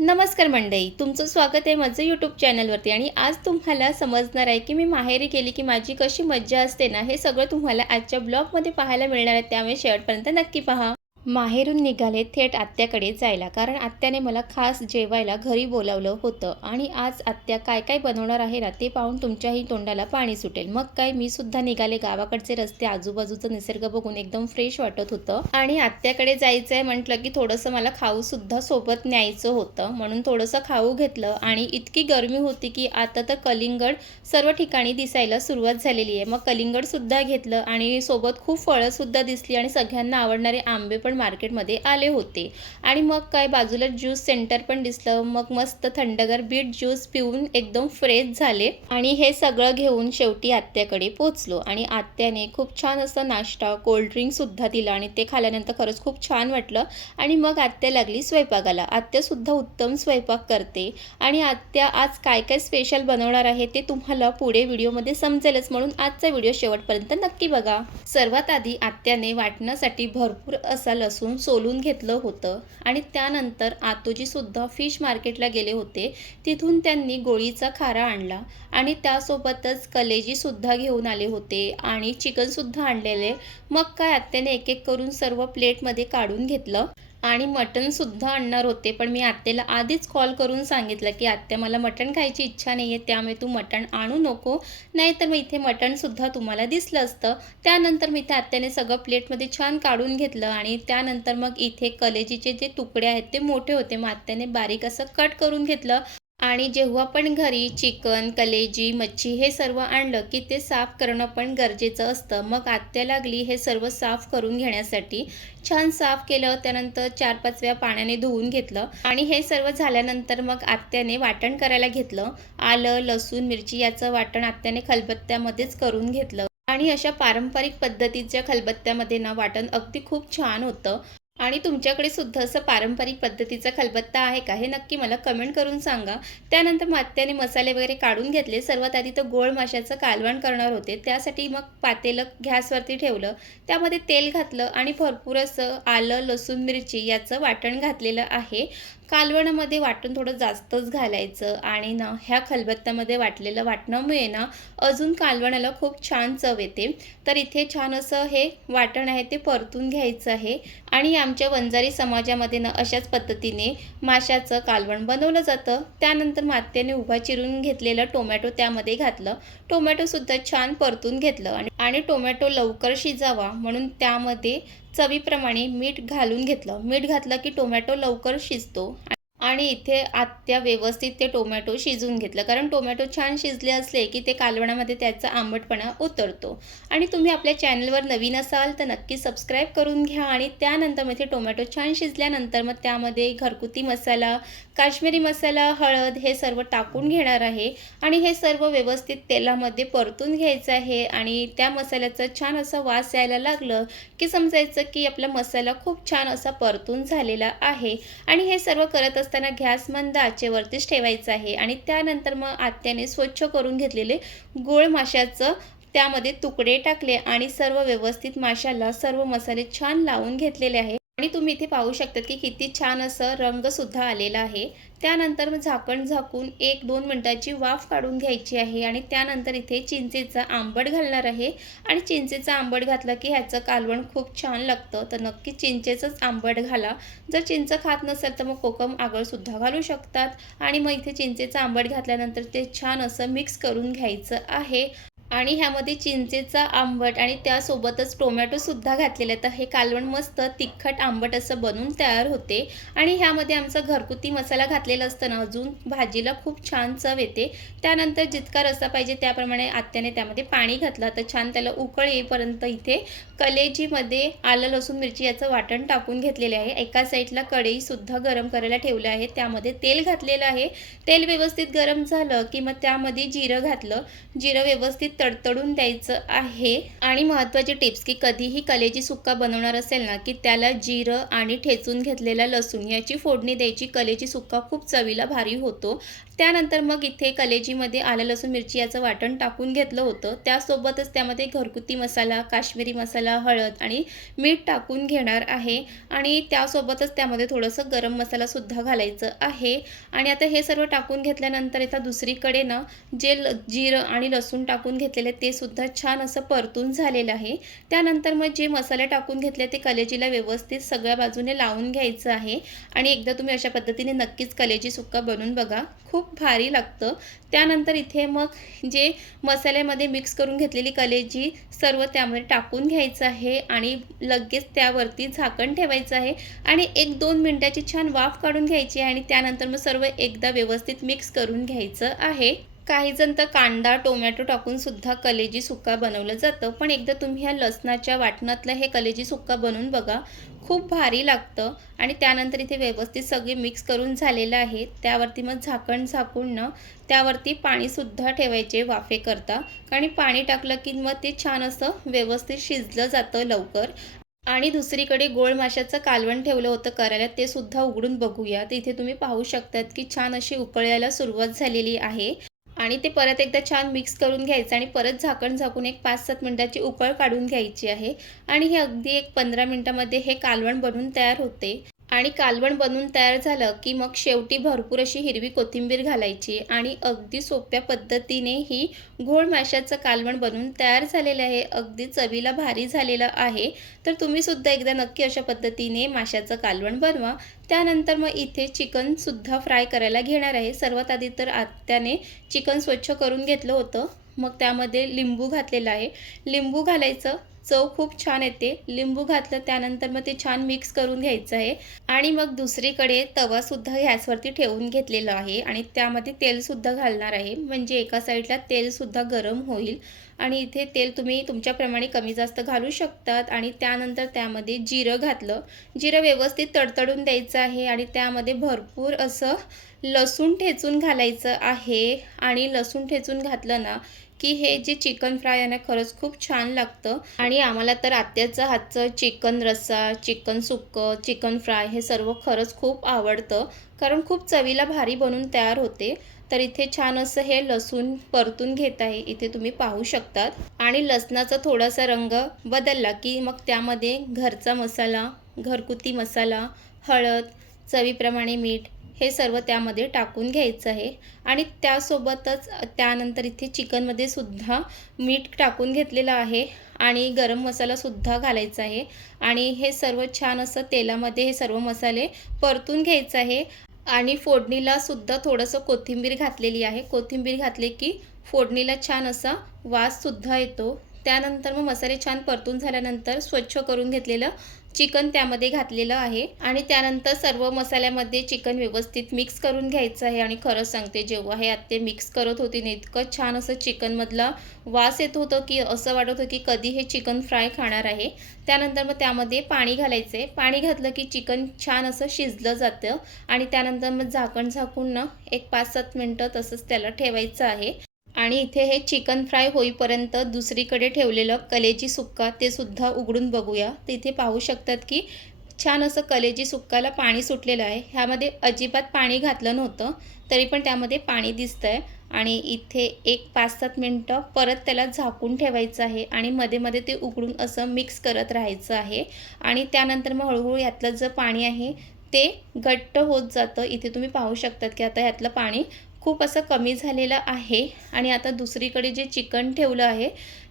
नमस्कार मंडळी, तुमचं स्वागत आहे माझं यूट्यूब चॅनलवरती. आणि आज तुम्हाला समजणार आहे की मी माहेरी गेली की माझी कशी मज्जा असते ना, हे सगळं तुम्हाला आजच्या ब्लॉगमध्ये पाहायला मिळणार आहे. त्यामुळे शेवटपर्यंत नक्की पहा. माहेरून निघाले थेट आत्याकडे जायला, कारण आत्याने मला खास जेवायला घरी बोलावलं होतं. आणि आज आत्या काय काय बनवणार आहे ना, ते पाहून तुमच्याही तोंडाला पाणी सुटेल. मग काय, मी सुद्धा निघाले. गावाकडचे रस्ते, आजूबाजूचं निसर्ग बघून एकदम फ्रेश वाटत होतं. आणि आत्याकडे जायचं आहे म्हटलं की थोडंसं मला खाऊ सुद्धा सोबत न्यायचं होतं, म्हणून थोडंसं खाऊ घेतलं. आणि इतकी गरमी होती की आता तर कलिंगड सर्व ठिकाणी दिसायला सुरुवात झालेली आहे. मग कलिंगड सुद्धा घेतलं आणि सोबत खूप फळं सुद्धा दिसली आणि सगळ्यांना आवडणारे आंबे पण मार्केटमध्ये आले होते. आणि मग काय, बाजूला ज्यूस सेंटर पण दिसलं. मग मस्त थंडगार बीट ज्यूस पिऊन एकदम फ्रेश झाले. आणि हे सगळं घेऊन शेवटी आत्याकडे पोचलो. आणि आत्याने खूप छान असं नाश्ता, कोल्ड्रिंक सुद्धा दिला आणि ते खाल्यानंतर खरंच खूप छान वाटलं. आणि मग आत्या लागली स्वयंपाकाला. आत्या सुद्धा उत्तम स्वयंपाक करते. आणि आत्या आज काय काय स्पेशल बनवणार आहे ते तुम्हाला पुढे व्हिडिओमध्ये समजेलच, म्हणून आजचा व्हिडिओ शेवटपर्यंत नक्की बघा. सर्वात आधी आत्याने वाटण्यासाठी भरपूर असा लसूण सोलून घेतलं होतं. आणि त्यानंतर आतोजी सुद्धा फिश मार्केटला गेले होते. तिथून त्यांनी गोळीचा खारा आणला आणि त्यासोबतच कलेजी सुद्धा घेऊन आले होते आणि चिकन सुद्धा आणलेले. मग काय, आत्याने एक एक करून सर्व प्लेटमध्ये काढून घेतलं. आणि मटणसुद्धा आणणार होते, पण मी आत्याला आधीच कॉल करून सांगितलं की आत्या, मला मटण खायची इच्छा नाही आहे, त्यामुळे तू मटण आणू नको, नाहीतर मग इथे मटणसुद्धा तुम्हाला दिसलं असतं. त्यानंतर मी त्या आत्याने सगळं प्लेटमध्ये छान काढून घेतलं. आणि त्यानंतर मग इथे कलेजीचे जे तुकडे आहेत ते मोठे होते, मग आत्याने बारीक असं कट करून घेतलं. आणि जेव्हा पण घरी चिकन, कलेजी, मच्छी हे सर्व आणलं की ते साफ करणं पण गरजेचं असतं. मग आत्या लागली हे सर्व साफ करून घेण्यासाठी. छान साफ केलं, त्यानंतर 4-5 वेळा पाण्याने धुवून घेतलं. आणि हे सर्व झाल्यानंतर मग आत्याने वाटण करायला घेतलं. आलं, लसूण, मिरची याचं वाटण आत्याने खलबत्त्यामध्येच करून घेतलं. आणि अशा पारंपरिक पद्धतीच्या खलबत्त्यामध्ये ना वाटण अगदी खूप छान होतं. आणि तुमच्याकडे सुद्धा असं पारंपरिक पद्धतीचा खलबत्ता आहे का, हे नक्की मला कमेंट करून सांगा. त्यानंतर मग आत्याने मसाले वगैरे काढून घेतले. सर्वात आधी तर गोड माशाचं कालवण करणार होते, त्यासाठी मग पातेलं गॅसवरती ठेवलं. त्यामध्ये तेल घातलं आणि भरपूर असं आलं, लसूण, मिरची याचं वाटण घातलेलं आहे. कालवणामध्ये वाटण थोडं जास्तच घालायचं. आणि ना ह्या खलबत्त्यामध्ये वाटलेलं वाटणामुळे ना अजून कालवणाला खूप छान चव येते. तर इथे छान असं हे वाटण आहे ते परतून घ्यायचं आहे. आणि आमच्या वंजारी समाजामध्ये ना अशाच पद्धतीने माशाचं कालवण बनवलं जातं. त्यानंतर मात्याने उभा चिरून घेतलेलं टोमॅटो त्यामध्ये घातलं. टोमॅटोसुद्धा छान परतून घेतलं. आणि टोमॅटो लवकर शिजावा म्हणून त्यामध्ये चवीप्रमाणे मीठ घालून घेतलं. मीठ घातलं की टोमॅटो लवकर शिजतो. आणि इथे आत्या व्यवस्थित ते टोमॅटो शिजवून घेतलं, कारण टोमॅटो छान शिजले असले की ते कालवणामध्ये त्याचा आंबटपणा उतरतो. आणि तुम्ही आपल्या चॅनलवर नवीन असाल तर नक्की सबस्क्राईब करून घ्या. आणि त्यानंतर मग ते टोमॅटो छान शिजल्यानंतर मग त्यामध्ये घरगुती मसाला, काश्मीरी मसाला, हळद हे सर्व टाकून घेणार आहे. आणि हे सर्व व्यवस्थित तेलामध्ये परतून घ्यायचं आहे. आणि त्या मसाल्याचा छान असा वास यायला लागलं की समजायचं की आपला मसाला खूप छान असा परतून झालेला आहे. आणि हे सर्व करत असताना गॅस मंद आचेवरतीच ठेवायचा आहे. आणि त्यानंतर मग आत्याने स्वच्छ करून घेतलेले गोड माशाचं त्यामध्ये तुकडे टाकले आणि सर्व व्यवस्थित माशाला सर्व मसाले छान लावून घेतलेले आहे. आणि तुम्ही इथे पाहू शकता की किती छान असं रंगसुद्धा आलेला आहे. त्यानंतर मग झाकण झाकून 1-2 मिनिटाची वाफ काढून घ्यायची आहे. आणि त्यानंतर इथे चिंचेचा आंबट घालणार आहे. आणि चिंचेचा आंबट घातला की ह्याचं कालवण खूप छान लागतं, तर नक्की चिंचेचंच आंबट घाला. जर चिंच खात नसेल तर मग कोकम आगळसुद्धा घालू शकतात. आणि मग इथे चिंचेचा आंबट घातल्यानंतर ते छान असं मिक्स करून घ्यायचं आहे. आणि ह्यामध्ये चिंचेचा आंबट आणि त्यासोबतच टोमॅटोसुद्धा घातलेलं आहे, तर हे कालवण मस्त तिखट आंबट असं बनून तयार होते. आणि ह्यामध्ये आमचा घरगुती मसाला घातलेला असताना अजून भाजीला खूप छान चव येते. त्यानंतर जितका रस्सा पाहिजे त्याप्रमाणे आत्याने त्यामध्ये पाणी घातलं, तर छान त्याला उकळ येईपर्यंत इथे कलेजीमध्ये आलं, लसूण, मिरची याचं वाटण टाकून घेतलेले आहे. एका साईडला कढईसुद्धा गरम करायला ठेवलं आहे, त्यामध्ये तेल घातलेलं आहे. तेल व्यवस्थित गरम झालं की मग त्यामध्ये जिरं घातलं. जिरं व्यवस्थित तडतडून द्यायचं आहे। आणि महत्त्वाची टिप्स की कधीही कलेजी सुक्का बनवणार असेल ना की त्याला जिरं आणि ठेचून घेतलेला लसूण याची फोडणी द्यायची। कलेजी सुक्का खूप चवीला भारी होतो। त्यानंतर मग इथे कलेजीमध्ये आलं लसूण मिरची याचं वाटण टाकून घेतलं होतं। त्यासोबतच त्यामध्ये घरगुती मसाला, काश्मीरी मसाला, हळद आणि मीठ टाकून घेणार आहे आणि त्यासोबतच त्यामध्ये थोडंसं गरम मसालासुद्धा घालायचं आहे। आणि आता हे सर्व टाकून घेतल्यानंतर इथं दुसरीकडे ना जे जिरं आणि लसूण टाकून घेतलेले ते सुद्धा छान असं परतून झालेलं आहे। त्यानंतर मग जे मसाले टाकून घेतले ते कलेजीला व्यवस्थित सगळ्या बाजूने लावून घ्यायचं आहे। आणि एकदा तुम्ही अशा पद्धतीने नक्कीच कलेजी सुक्का बनवून बघा, खूप भारी लागतं। त्यानंतर इथे मग जे मसाल्यामध्ये मिक्स करून घेतलेली कलेजी सर्व त्यामध्ये टाकून घ्यायचं आहे आणि लगेच त्यावरती झाकण ठेवायचं आहे आणि 1-2 मिनिटाची छान वाफ काढून घ्यायची आहे आणि त्यानंतर मग सर्व एकदा व्यवस्थित मिक्स करून घ्यायचं आहे। काही जण तर कांदा, टोमॅटो टाकून सुद्धा कलेजी सुक्का बनवलं जातं, पण एकदा तुम्ही ह्या लसणाच्या वाटणातलं हे कलेजी सुक्का बनवून बघा, खूप भारी लागतं। आणि त्यानंतर इथे व्यवस्थित सगळे मिक्स करून झालेलं आहे। त्यावरती मग झाकण झाकून ना त्यावरती पाणीसुद्धा ठेवायचे वाफेकरता, कारण पाणी टाकलं की मग ते छान असं व्यवस्थित शिजलं जातं लवकर। आणि दुसरीकडे गोड माशाचं कालवण ठेवलं होतं करायला, ते सुद्धा उघडून बघूया। तर इथे तुम्ही पाहू शकतात की छान अशी उकळ यायला सुरुवात झालेली आहे आणि ते परत एकदा छान मिक्स करून घ्यायचं आणि परत झाकण झाकून एक 5-7 मिनिटाची उकळ काढून घ्यायची आहे। आणि हे अगदी एक 15 मिनिटामध्ये हे कालवण बनून तयार होते। आणि कालवण बनवून तयार झालं की मग शेवटी भरपूर अशी हिरवी कोथिंबीर घालायची आणि अगदी सोप्या पद्धतीने ही घोळ माशाचं कालवण बनवून तयार झालेलं आहे। अगदी चवीला भारी झालेलं आहे। तर तुम्ही सुद्धा एकदा नक्की अशा पद्धतीने माशाचं कालवण बनवा। त्यानंतर मग इथे चिकनसुद्धा फ्राय करायला घेणार आहे। सर्वात आधी तर आत्याने चिकन स्वच्छ करून घेतलं होतं, मग त्यामध्ये लिंबू घातलेला आहे। लिंबू घालायचं, चव खूप छान येते। लिंबू घातलं त्यानंतर मग ते छान मिक्स करून घ्यायचं आहे आणि मग दुसरीकडे तवासुद्धा गॅसवरती ठेवून घेतलेला आहे आणि त्यामध्ये तेलसुद्धा घालणार आहे, म्हणजे एका साईडला तेलसुद्धा गरम होईल। आणि इथे तेल तुम्ही तुमच्याप्रमाणे कमी जास्त घालू शकतात। आणि त्यानंतर त्यामध्ये जिरं घातलं, जिरं व्यवस्थित तडतडून द्यायचं आहे आणि त्यामध्ये भरपूर असं लसूण ठेचून घालायचं आहे। आणि लसूण ठेचून घातलं ना की हे जे चिकन फ्राय आहे ना खरंच खूप छान लागतं। आणि आम्हाला तर आत्याचं हातचं चिकन रस्सा, चिकन सुक्कं, चिकन फ्राय हे सर्व खरंच खूप आवडतं, कारण खूप चवीला भारी बनून तयार होते। तर इथे छान असं हे लसूण परतून घेत आहे, इथे तुम्ही पाहू शकतात। आणि लसणाचा थोडासा रंग बदलला की मग त्यामध्ये घरचा मसाला, घरगुती मसाला, हळद, चवीप्रमाणे मीठ हे सर्व त्यामध्ये टाकून घ्यायचं आहे। आणि त्यासोबतच त्यानंतर इथे चिकनमध्ये सुद्धा मीठ टाकून घेतलेलं आहे आणि गरम मसालासुद्धा घालायचा आहे आणि हे सर्व छान असं तेलामध्ये हे सर्व मसाले परतून घ्यायचं आहे। आणि फोडणीला सुद्धा थोडंसं कोथिंबीर घातलेली आहे। कोथिंबीर घातले की फोडणीला छान असा वाससुद्धा येतो। त्यानंतर मग मसाले छान परतून झाल्यानंतर स्वच्छ करून घेतलेलं चिकन त्यामध्ये घातलेलं आहे आणि त्यानंतर सर्व मसाल्यामध्ये चिकन व्यवस्थित मिक्स करून घ्यायचं आहे। आणि खरंच सांगते, जेव्हा हे आत्या मिक्स करत होती ना इतकं छान असं चिकनमधला वास येत होतं की असं वाटत होतं की कधी हे चिकन फ्राय खाणार आहे। त्यानंतर मग त्यामध्ये पाणी घालायचं आहे। पाणी घातलं की चिकन छान असं शिजलं जातं आणि त्यानंतर मग झाकण झाकून ना एक 5-7 मिनिटं तसंच त्याला ठेवायचं आहे। आणि इथे हे चिकन फ्राय होईपर्यंत दुसरीकडे ठेवलेलं कलेजी सुक्का ते सुद्धा उघडून बघूया। तर इथे पाहू शकतात की छान असं कलेजी सुक्काला पाणी सुटलेलं आहे। ह्यामध्ये अजिबात पाणी घातलं नव्हतं, तरी पण त्यामध्ये पाणी दिसतंय। आणि इथे एक 5-7 मिनिटं परत त्याला झाकून ठेवायचं आहे आणि मध्ये मध्ये ते उघडून असं मिक्स करत राहायचं आहे। आणि त्यानंतर मग हळूहळू यातलं जे पाणी आहे ते घट्ट होत जातं। इथे तुम्ही पाहू शकतात की आता ह्यातलं पाणी खूप असं कमी झालेलं आहे। आणि आता दुसरीकडे जे चिकन ठेवलं आहे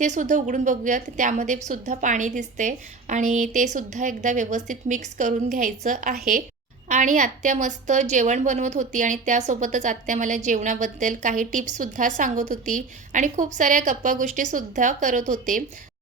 ते सुद्धा उघडून बघूया, तर त्यामध्ये सुद्धा पाणी दिसते आणि ते सुद्धा एकदा व्यवस्थित मिक्स करून घ्यायचं आहे। आणि आत्या मस्त जेवण बनवत होती आणि त्यासोबतच आत्या मला जेवणाबद्दल काही टिप्ससुद्धा सांगत होती आणि खूप साऱ्या गप्पा गोष्टीसुद्धा करत होते।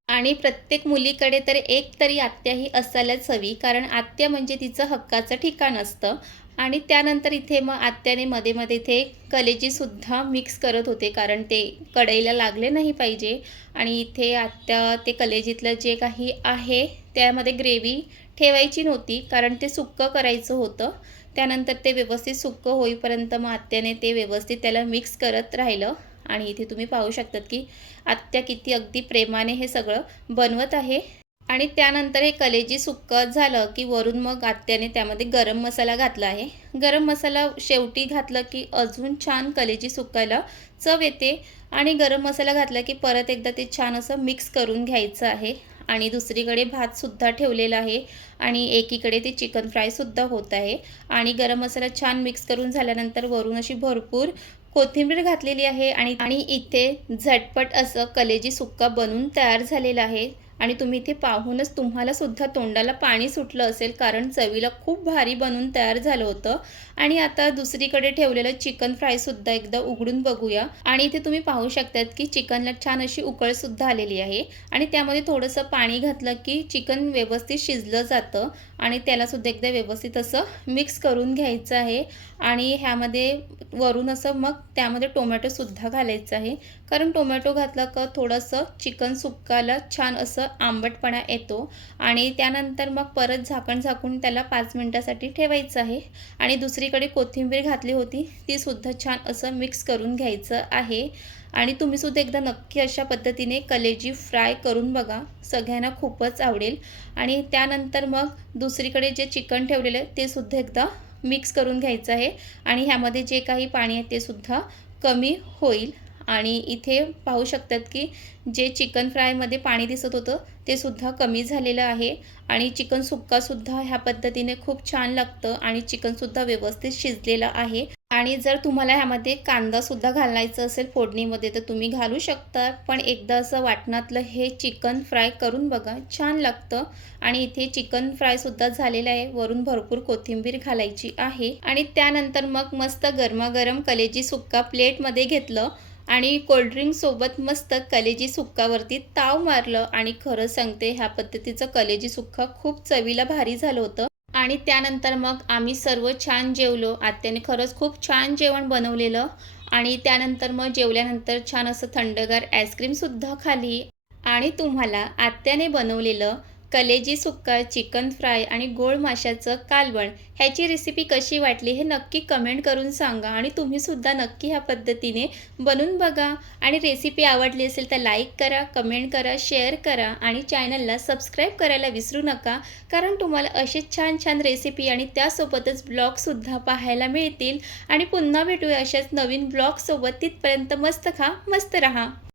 आणि प्रत्येक मुलीकडे तर एक तरी आत्या ही असायलाच हवी, कारण आत्या म्हणजे तिचं हक्काचं ठिकाण असतं। आणि त्यानंतर इथे मग आत्याने मध्ये मध्ये इथे कलेजीसुद्धा मिक्स करत होते, कारण ते कढईला लागले नाही पाहिजे। आणि इथे आत्या ते कलेजीतलं जे काही आहे त्यामध्ये ग्रेव्ही ठेवायची नव्हती, कारण ते सुक्कं करायचं होतं। त्यानंतर ते व्यवस्थित सुक्कं होईपर्यंत मग आत्याने ते व्यवस्थित त्याला मिक्स करत राहिलं आणि इथे तुम्ही पाहू शकतात की आत्या किती अगदी प्रेमाने हे सगळं बनवत आहे. आणि त्यानंतर हे कलेजी सुक्कं झालं की वरून मग आत्याने त्यामध्ये गरम मसाला घातला आहे. गरम मसाला शेवटी घातलं की अजून छान कलेजी सुक्क्याला चव येते. आणि गरम मसाला घातला की परत एकदा ते छान असं मिक्स करून घ्यायचं आहे. आणि दुसरीकडे भातसुद्धा ठेवलेला आहे आणि एकीकडे ते चिकन फ्रायसुद्धा होत आहे. आणि गरम मसाला छान मिक्स करून झाल्यानंतर वरून अशी भरपूर कोथिंबीर घातलेली आहे आणि आणि इथे झटपट असं कलेजी सुक्का बनून तयार झालेला आहे. आणि तुम्ही इथे पाहूनच तुम्हाला सुद्धा तोंडाला पाणी सुटलं असेल, कारण चवीला खूप भारी बनून तयार झालं होतं. आणि आता दुसरीकडे ठेवलेलं चिकन फ्रायसुद्धा एकदा उघडून बघूया. आणि इथे तुम्ही पाहू शकतात की चिकनला छान अशी उकळसुद्धा आलेली आहे आणि त्यामध्ये थोडंसं पाणी घातलं की चिकन व्यवस्थित शिजलं जातं. आणि त्यालासुद्धा एकदा व्यवस्थित असं मिक्स करून घ्यायचं आहे. आणि ह्यामध्ये वरून असं मग त्यामध्ये टोमॅटोसुद्धा घालायचं आहे, कारण टोमॅटो घातला का थोडंसं चिकन सुक्काला छान असं आंबटपणा येतो. आणि त्यानंतर मग परत झाकून त्याला 5 मिनिटासाठी ठेवायचं आहे. आणि दुसरीकडे कोथिंबीर घातली होती, तीसुद्धा छान असं मिक्स करून घ्यायचं आहे. आणि तुम्हीसुद्धा एकदा नक्की अशा पद्धतीने कलेजी फ्राय करून बघा, सगळ्यांना खूपच आवडेल. आणि त्यानंतर मग दुसरीकडे जे चिकन ठेवलेलं आहे ते सुद्धा एकदा मिक्स करून घ्यायचं आहे. आणि ह्यामध्ये जे काही पाणी आहे ते सुद्धा कमी होईल. आणि इथे पाहू शकतात की जे चिकन फ्रायमध्ये पाणी दिसत होतं ते सुद्धा कमी झालेलं आहे. आणि चिकन सुक्कासुद्धा ह्या पद्धतीने खूप छान लागतं आणि चिकनसुद्धा व्यवस्थित शिजलेलं आहे. आणि जर तुम्हाला ह्यामध्ये कांदासुद्धा घालायचं असेल फोडणीमध्ये तर तुम्ही घालू शकता, पण एकदा असं वाटणातलं हे चिकन फ्राय करून बघा, छान लागतं. आणि इथे चिकन फ्रायसुद्धा झालेलं आहे, वरून भरपूर कोथिंबीर घालायची आहे. आणि त्यानंतर मग मस्त गरमागरम कलेजी सुक्का प्लेटमध्ये घेतलं आणि कोल्ड्रिंकसोबत मस्त कलेजी सुक्कावरती ताव मारलं. आणि खरं सांगते ह्या पद्धतीचं कलेजी सुक्का खूप चवीला भारी झालं होतं. आणि त्यानंतर मग आम्ही सर्व छान जेवलो. आत्याने खरंच खूप छान जेवण बनवलेलं. आणि त्यानंतर मग जेवल्यानंतर छान असं थंडगार आईस्क्रीमसुद्धा खाल्ली. आणि तुम्हाला आत्याने बनवलेलं कलेजी सुक्का, चिकन फ्राय आणि गोड माशाचं कालवण ह्याची रेसिपी कशी वाटली हे नक्की कमेंट करून सांगा. आणि तुम्हीसुद्धा नक्की ह्या पद्धतीने बनवून बघा. आणि रेसिपी आवडली असेल तर लाईक करा, कमेंट करा, शेअर करा आणि चॅनलला सबस्क्राईब करायला विसरू नका, कारण तुम्हाला असेच छान छान रेसिपी आणि त्यासोबतच ब्लॉगसुद्धा पाहायला मिळतील. आणि पुन्हा भेटूया अशाच नवीन ब्लॉगसोबत. तिथपर्यंत मस्त खा, मस्त रहा.